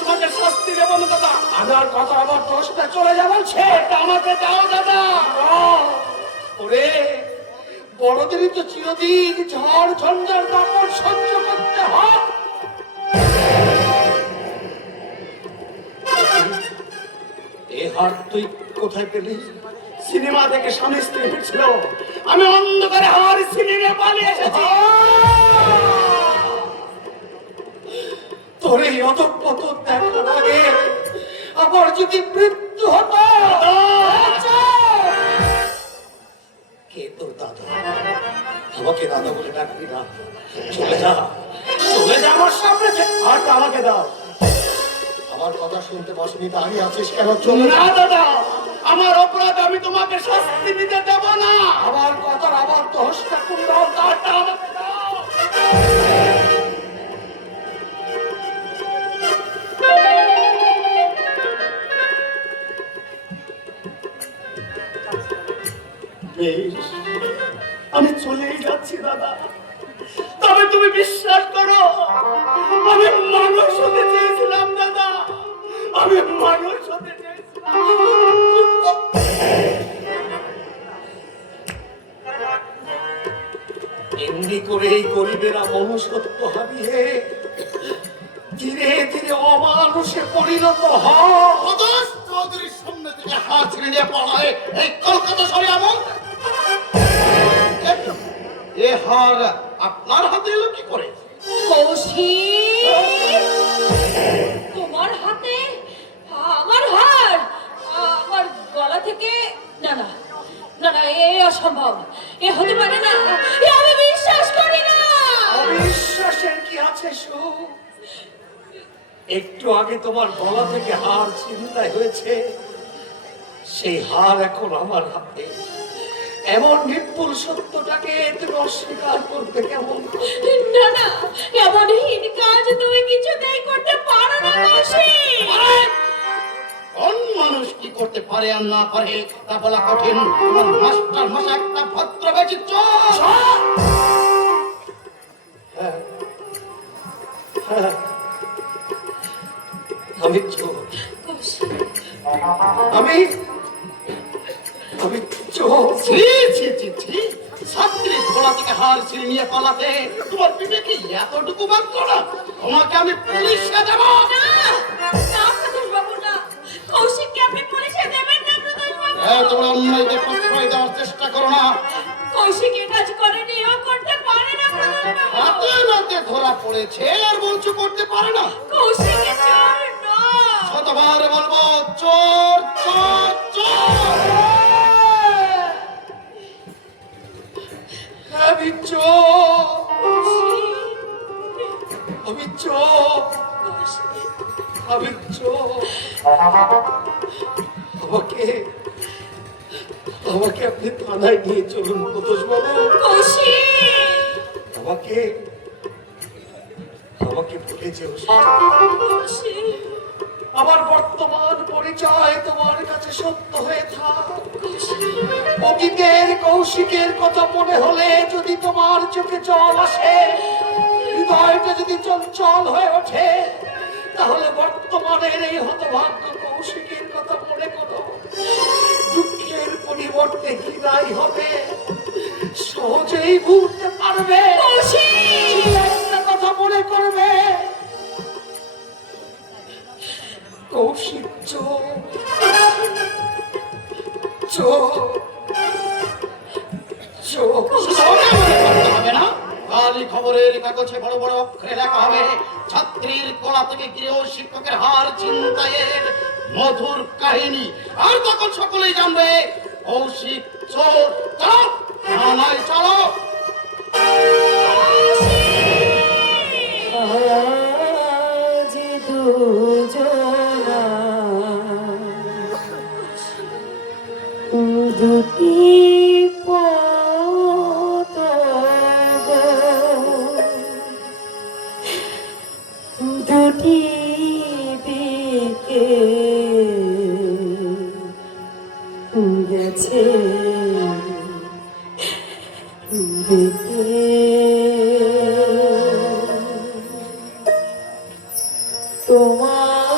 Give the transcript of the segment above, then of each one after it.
তোমাকে শাস্তি দেবো না দাদা। আমার কথা আবার দোষটা চলে যাবেন, সেটা আমাকে দাও দাদা। ওরে বড়দেরই তো চিরদিন ঝড় ঝঞ্ঝার দাপট সহ্য করতে হয়। এ হার তুই কোথায় পেলি? সিনেমা থেকে স্বামী স্ত্রী ফিরছিল, আমি অন্ধকারে হার সিনেমা পালিয়ে এসেছি। তোর এই অধঃপত দেখার আগে আবার যদি মৃত্যু হতো। কে তোর দাদা? আমাকে দাদা বলে ডাকবি না। চলে যা, চলে যা আমার সামনে থেকে। আর আমাকে দাও। আমার কথা শুনতে বসনি, দাঁড়িয়ে আছিস কেন? চলে না দাদা, আমার অপরাধ, আমি তোমাকে শাস্তি দিতে দেব না। আমার কথার আবার দোষটা কোন দাও, তারটা আমাকে দাও। আমি চলেই যাচ্ছি দাদা, তবে তুমি বিশ্বাস করো আমি মানুষ হতে চেয়েছিলাম দাদা, আমি মানুষ হতে চেয়েছিলাম। এমনি করেই গরিবেরা মনুষ্যত্ব হারিয়ে ধীরে ধীরে অমানুষে পরিণত হয়। চৌধুরীর সামনে থেকে হাত ছিঁড়ে নিয়ে পড়ায় এই কলকাতা শহরে এমন। এ হার আপনার হাতে এলো কি করে? তোমার হাতে আমার হার আমার গলা থেকে? না না না না, এ অসম্ভব, এ হতে পারে না, এ আমি বিশ্বাস করি না। অবিশ্বাসের কি আছে শু? একটু আগে তোমার গলা থেকে হার ছিনতাই হয়েছে, সেই হার এখন আমার হাতে। এমন নির্ভুল সত্যটাকে তুমি অস্বীকার করতে কেমন? না না, এমন হীন কাজ তুমি কিছুতেই করতে পারো না কৌশিক। কোন মানুষ কি করতে পারে আর না পারে তা বলা কঠিন। তোমার মাস্টার মশাই একটা ভদ্র ব্যক্তিত্ব। আমি চোর, আমি চোর। ছাত্রীর গলা থেকে হার ছিঁড়ে নিয়ে পালাতে তোমার বিবেকে এতটুকু মাত্র না? তোমাকে আমি পুলিশে দেব। কৌশিককে আপনি পুলিশে দেবেন না প্রধানবাবু। তোমরা অন্যায়কে প্রশ্রয় দেওয়ার চেষ্টা করো না। কৌশিক এ কাজ করেনি, ও করতে পারে না প্রধানবাবু। হাতে নাতে ধরা পড়েছে আর বলছো করতে পারে না? কৌশিক চোর নয়। শতবার বলবো চোর চোর চোর। আমি চোর, আমি চোর, আমি চোর। আমাকে আমাকে আপনি থানায় নিয়ে চলুন প্রতোষ বাবু। আমাকে আমাকে ভুলে যেও। আমার বর্তমান পরিচয় তোমার কাছে সত্য হয়ে থাক। অতীতের কৌশিকের কথা মনে হলে যদি তোমার চোখে জল আসে, হৃদয়টা যদি চঞ্চল হয়ে ওঠে, তাহলে বর্তমানের এই হতভাগ্য কৌশিকের কথা মনে করো। দুঃখের পরিবর্তে হৃদয় হবে, সহজেই ভুলতে পারবে। একটা কথা মনে করবে, কৌশিক চোর চোর চোর। হবে না, কালই খবরের কাগজে বড় বড় অক্ষরে লেখা হবে ছাত্রীর গলা থেকে গৃহ শিক্ষকের হার ছিনতাইয়ের মধুর কাহিনী। আর তখন সকলেই জানবে কৌশিক চোর। চলো থানায় চলো। দুটি দুটি দিকে গেছে তোমার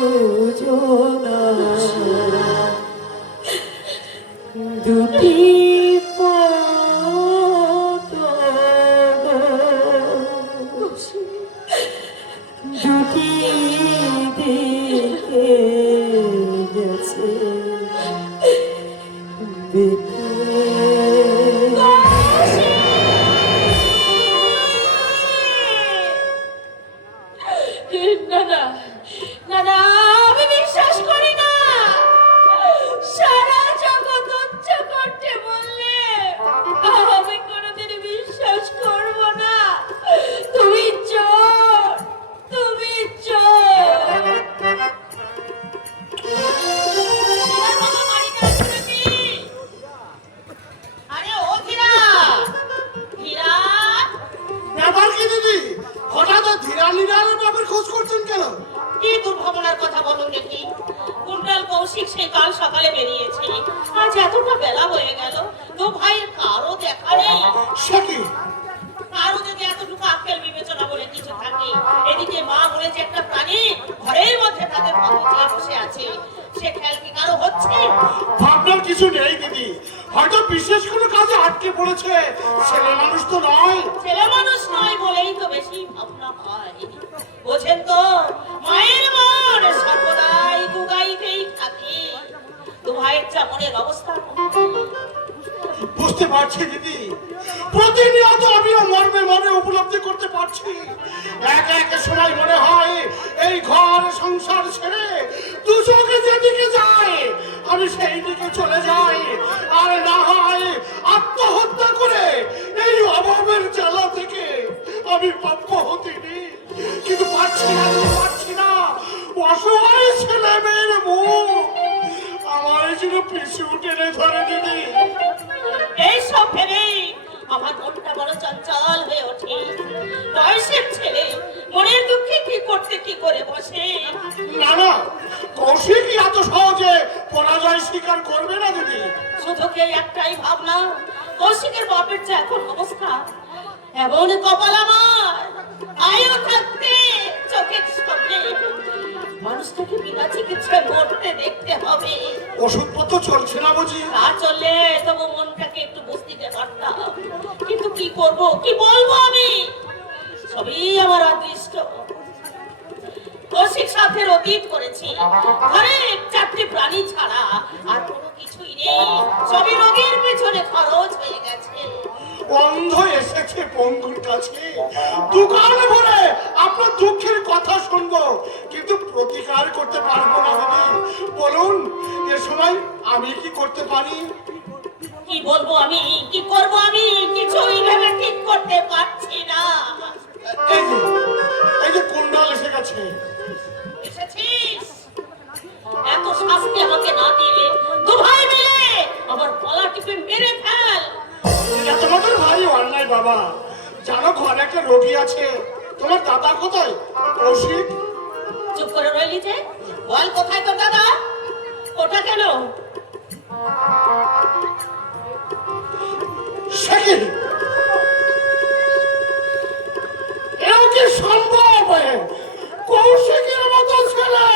দুজনা দুটি পদ দুটি দিকে গেছে না না না না, আমি বিশ্বাস করি না। সারা জগৎ উচ্চ করতে বললে আমি কোনোদিন বিশ্বাস করব না। তুমি চোর, তুমি চোর। আরে ও ধীরা, ধীরা, ব্যাপার কি দিদি? হঠাৎ ধীরা নিরালের বাপের খোঁজ করছেন কেন? কি দুর্ভাবনার কথা বলুন দেখি। কুণ্ডাল কৌশিক সে কাল সকালে বেরিয়েছে, আজ এতটা বেলা হয়ে গেল, তো ভাইয়ের কারো দেখা নেই। সে কি? কারো যদি এতটুকু আক্কেল বিবেচনা বলে কিছু থাকে, এদিকে মা বলেছে একটা প্রাণী ঘরের মধ্যে তাদের পথে বসে আছে, সে খেয়াল কি কারো হচ্ছে? ভাবনার কিছু নেই দিদি, হয়তো বিশেষ কোনো কাজে আটকে পড়েছে। ছেলে মানুষ তো নয়। ছেলে মানুষ নয় বলেই তো বেশি ভাবনা হয়। বোঝেন তো, মায়ের মন সর্বদাই গুগাইতেই থাকে। তো ভাইয়ের যা মনের অবস্থা, বুঝতে পারছি দিদি, প্রতিনিয়ত আমিও মর্মে মর্মে উপলব্ধি করতে পারছি। একে একে সময় মনে হয় এই ঘর সংসার ছেড়ে দু চোখে যেদিকে যায় আমি সেই দিকে চলে যাই, আর না হয় আত্মহত্যা করে এই অভাবের জ্বালা থেকে আমি প্রাপ্য হতে নি। কিন্তু পারছি না, পারছি না। অসহায় ছেলে মেয়ের মুখ আমার যেন পিছু টেনে ধরে দিদি। এইসব ভেবেই আমার মনটা বড় চঞ্চল হয়ে ওঠে। বয়সের ছেলে মনের দুঃখে কি করতে কি করে বসে। না না, কৌশিক এত সহজে পরাজয় স্বীকার করবে না দিদি। শুধু কি একটাই ভাবনা, কৌশিকের বাপের যে এখন অবস্থা, এমন কপাল আমার, আয়ু থাকতে চোখের সামনে মানুষটাকে বিনা চিকিৎসায় মরতে দেখতে হবে। ওষুধপত্র চলছে না বুঝি? না চললে তবু মনটাকে একটু বুঝতে পারতাম, কিন্তু কি করব, কি বলবো আমি? সবই আমার অদৃষ্ট। কৌশিক সাথে অতীত করেছি, ঘরে চারটে প্রাণী ছাড়া আর কোনো কিছুই নেই। সবই রোগীর পেছনে খরচ হয়ে গেছে। অন্ধ এসেছে বন্ধুর কাছে, দোকান ভরে আপনার দুঃখের কথা শুনবো, কিন্তু প্রতিকার করতে পারবো না দিদি। বলুন এ সময় আমি কি করতে পারি? কি বলবো আমি, কি করব আমি, কিছুই ভেবে ঠিক করতে পারছি না। এই যে এই যে কুণ্ডাল এসে গেছে। এসেছিস? এত শাস্তি আমাকে না দিলে দু ভাই মিলে আমার গলা টিপে মেরে ফেল। এটা তোমাদের ভারী অন্যায় বাবা। জানো ঘরে একটা রোগী আছে। তোমার দাদা কোথায়? কৌশিক। চুপ করে রইলি যে? বল কোথায় তোর দাদা? ওটা কেন? সে কি? এও কি সম্ভব? কৌশিকের মতো ছেলে?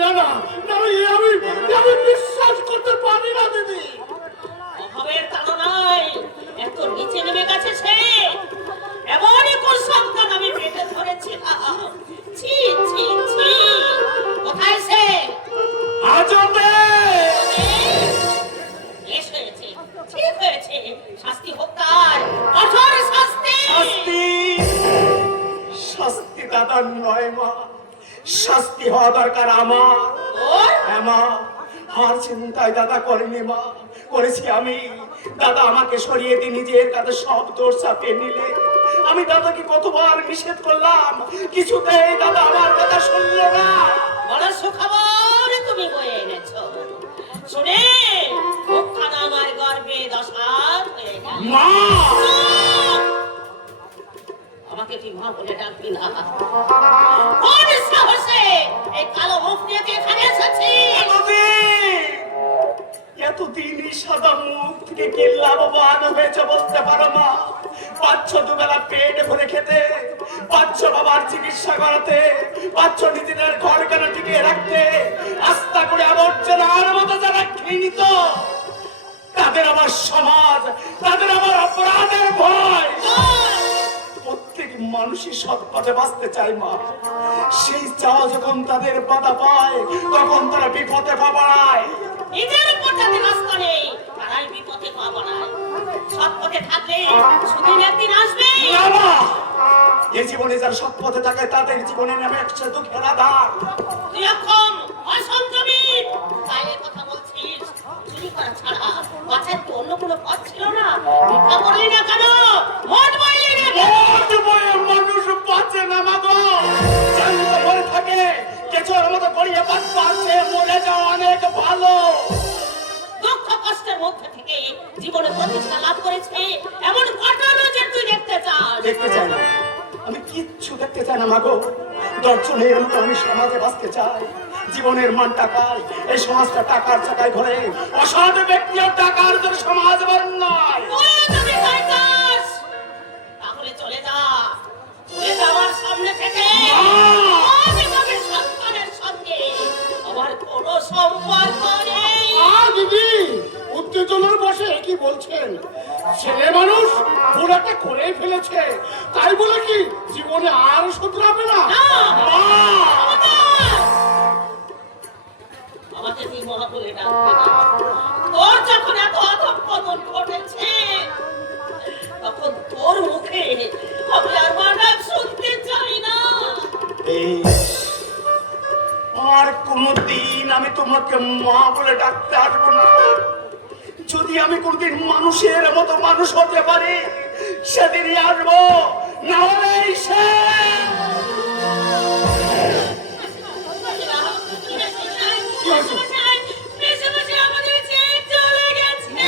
না না না, আমি বিশ্বাস করতে পারি না দিদি। অভাবের তাড়নায় এত নিচে নেমে গেছে সে। এমনই কোন সন্তান আমি পেটে ধরেছিলাম। ছি ছি ছি, কোথায় সে? আজবে বেশ হয়েছে, ঠিক হয়েছে, শাস্তি হোক তার, কঠোর শাস্তি। শাস্তি শাস্তি দাদার নয় মা, শাস্তি হওয়া দরকার আমার। ওর হ্যাঁ মা, আর চিন্তায় দাদা করেনি মা, করেছি আমি। দাদা আমাকে সরিয়ে দিয়ে নিজের কাছে সব দোষ চাপিয়ে নিলে। আমি দাদাকে কতবার নিষেধ করলাম, কিছুতেই দাদা আমার কথা শুনলো না। বড় সুখবর তুমি বয়ে এনেছো। শুনে মুখখানা আমার গর্বে দশার হয়ে গেল। মা, আমাকে তুই মা বলে ডাকবি না। কোন সাহসে এই কালো মুখ নিয়ে তুই এখানে এসেছিস? এতদিনই সাদা মুখ থেকে কি লাভবান হয়েছে বলতে পারো মা? পাচ্ছ দুবেলা পেট ভরে খেতে, পাচ্ছ বাবা আমার চিকিৎসা করাতে, পাচ্ছ নিজেদের ঘর কেন টিকিয়ে রাখতে, আস্থা করে আবর্জনার মতো যারা ঘৃণিত, তাদের আমার সমাজ, তাদের আমার অপরাধের ভয়। প্রত্যেক মানুষই সৎ পথে বাঁচতে চায় মা, সেই চাওয়া যখন তাদের বাধা পায় তখন তারা বিপদে পা বাড়ায়। নিজের উপর যাতে নাশ করে তারাই বিপদে পা বাড়ায়। সৎ পথে থাকলে সুদিন একদিন আসবে। না মা, এই জীবনে যারা সৎ পথে থাকে তাদের জীবনে নামে একটা দুঃখের আধার। এরকম অসন্তমী গায়ের কথা বলছিস, চুরি করা ছাড়া বাঁচার তো অন্য কোনো পথ ছিল না। ভিক্ষা করলি না কেন? মদ বইলি না কেন? মদ বয়ে মানুষ বাঁচে না মা গো, জানতে মরে থাকে কেঁচোর মতো গড়িয়ে বাঁচতে মরে যাওয়া অনেক ভালো। দুঃখ কষ্টের মধ্যে থেকে জীবনে প্রতিষ্ঠা লাভ করেছে এমন কত নজির তুই দেখতে চাস? দেখতে চাই না, আমি কিচ্ছু দেখতে চাই না মা গো। দর্শনের মতো আমি সমাজে বাঁচতে চাই। জীবনের মান টাকায়, এই সমাজটা টাকার চাকায় ঘরে, অসৎ ব্যক্তিও টাকার জন্য সমাজ বন্যায়। তুই যদি তাই চাস তাহলে চলে যা, চলে যাওয়ার সামনে থেকে আমি তবে সন্তানের সঙ্গে আমার কোনো সম্পর্ক নেই। দিদি উত্তেজনার বসে কি বলছেন? ছেলে মানুষ ভুল একটা করে ফেলেছে, তাই বলে কি জীবনে আর শুধরাবে না? আমাকে তুই মহা বলে ডাকবে না। তোর যখন এত অধঃপতন ঘটেছে তখন তোর মুখে আমি আর মা ডাক শুনতে চাই না। আর কোনদিন আমি তোমাকে মা বলে ডাকতে আসবো না। যদি আমি কোনদিন মানুষের মতো মানুষ হতে পারি সেদিনই আসবো, না হলে সে আমাদের ছেড়ে চলে গেছে।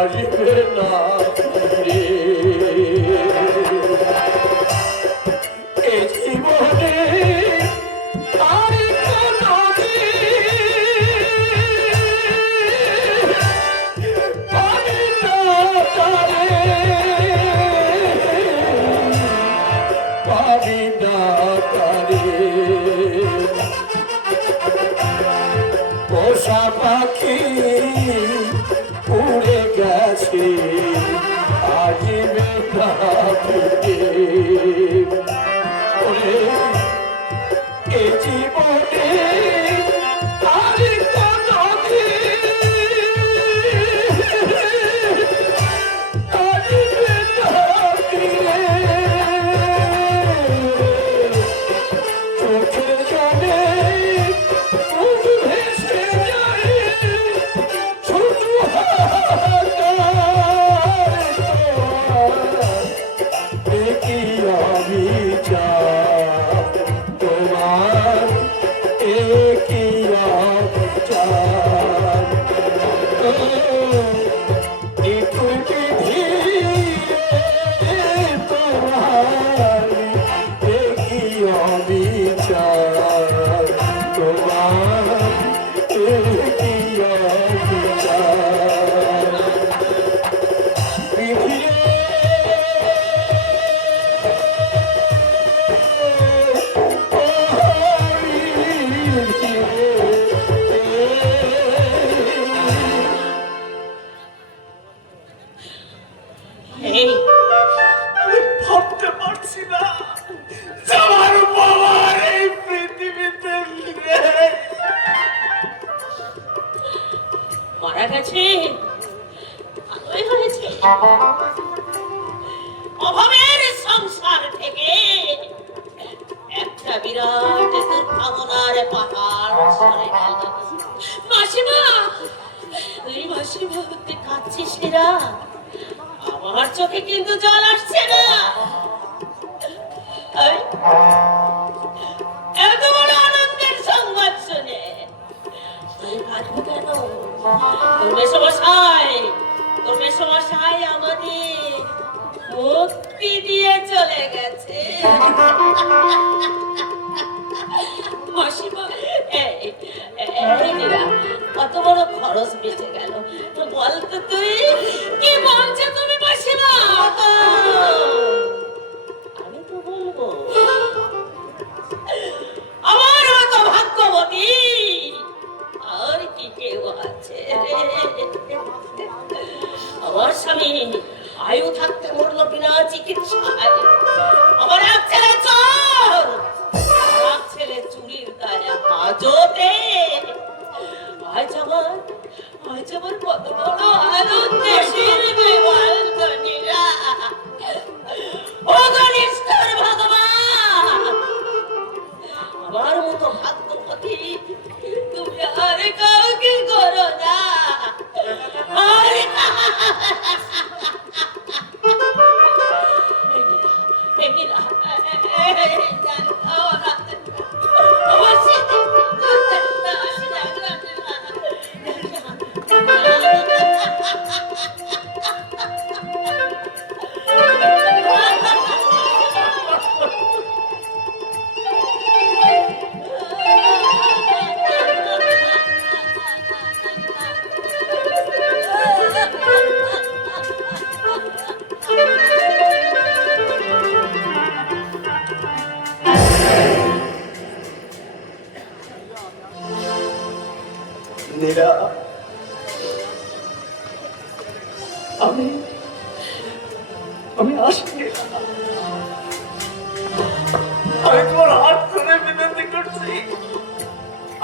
আসবে না রে এ জীবনে আর পাবি না তারে পোষা পাখি উড়ে গেছে আসবে না ফিরে ওরে এ জীবনে আর কোনদিন আসবে না ফিরে এই আমি ভাবতে পারছি না যে আমার বাবার এই পৃথিবীতে নেই। মারা গেছে, ভালোই হয়েছে। অভাবের সংসার থেকে একটা বিরাট দুর্ভাবনার পাহাড় সরে গেল। মাসিমা, এই মাসিমা, তুই কাঁদছিস না? আমার চোখে কিন্তু জল আসছে না। এই, এত বড় আনন্দের সংবাদ শুনে তুই কাঁদবি কেন? তোর মেসমশাই আমাদের মুক্তি দিয়ে চলে গেছে। মাসিমা, এই নীরা, কত বড় খরচ বেঁচে গেল বলতো তুই? কি বলছো তুমি মাসিমা? আমি তো বলবো, আমার মতো ভাগ্যবতী আর কি কেউ আছে রে? আমার স্বামী আয়ু থাকতে মরল বিনা চিকিৎসায়। আমার এক ছেলে চোর, আর এক ছেলে চুরির দায়ে হাজতে। আজ আমার কত বড় আনন্দে শিরবে বলতো নীরা। ও গণেশ্বর ভগবান, আমার মতো ভাগ্যবতী তুমি আর কাউকে করো না। আর নীরা, আমি আসি নীরা। আমি তোমার হাত ধরে বিনতি করছি,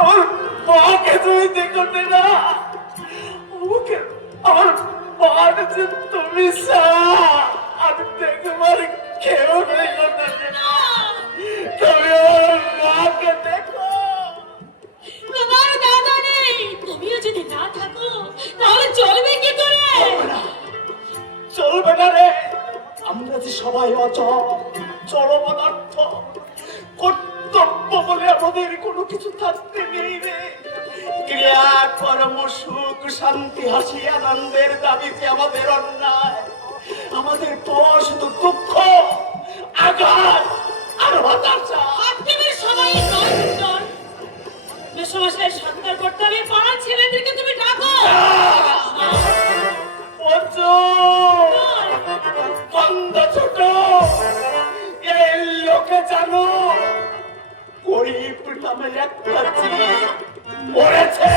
আমার মাকে তুমি দেখতে না। আমাকে আমার মার যে তুমি আমি দেখবার কেউ নেই। তুমি আমার মাকে দেখো। তোমার দাদা নেই, তুমিও যদি না থাকো তাহলে চলবে কি করে? চলবে না রে, আমরা যে সবাই অচল চল পদার্থ। কর্তব্য বলে আমাদের কোনো কিছু থাকতে নেই রে। ক্রিয়া কর্ম সুখ শান্তি হাসি আনন্দের দাবিতে আমাদের অন্যায়, আমাদের পর শুধু দুঃখ আঘাত আর হতাশা। পৃথিবীর সবাই নয়, মেসমশাই সৎকার করতে হবে, পাড়ার ছেলেদেরকে তুমি ডাকো। বন্ধ ছোট, এই লোকে জানো গরিব নামে একটা জীব মরেছে।